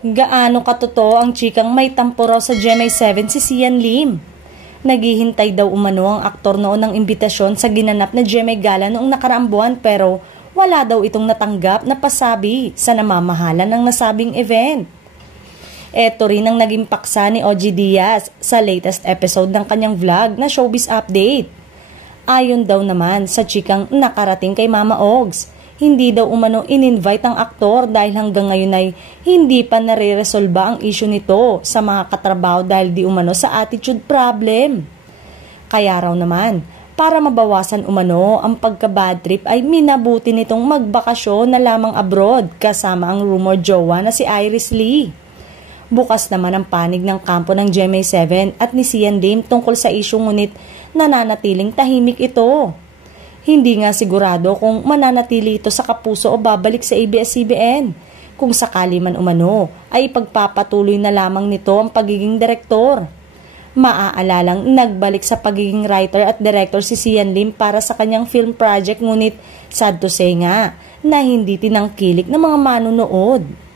Gaano katotoo ang chikang may tampo raw sa GMA7 si Sian Lim? Naghihintay daw umano ang aktor noon ng imbitasyon sa ginanap na GMA Gala noong nakaraang buwan pero wala daw itong natanggap na pasabi sa namamahala ng nasabing event. Ito rin ang naging paksa ni OG Diaz sa latest episode ng kanyang vlog na Showbiz Update. Ayon daw naman sa chikang nakarating kay Mama Ogs, hindi daw umano in-invite ang aktor dahil hanggang ngayon ay hindi pa nare-resolba ang issue nito sa mga katrabaho dahil di umano sa attitude problem. Kaya raw naman, para mabawasan umano ang pagka-bad trip ay minabuti nitong magbakasyon na lamang abroad kasama ang rumor jowa na si Iris Lee. Bukas naman ang panig ng kampo ng GMA7 at ni Sian Lim tungkol sa issue ngunit nananatiling tahimik ito. Hindi nga sigurado kung mananatili ito sa Kapuso o babalik sa ABS-CBN. Kung sakali man umano, ay pagpapatuloy na lamang nito ang pagiging direktor. Maaalalang nagbalik sa pagiging writer at director si Sian Lim para sa kanyang film project ngunit sad to say nga na hindi tinangkilik ng mga manunood.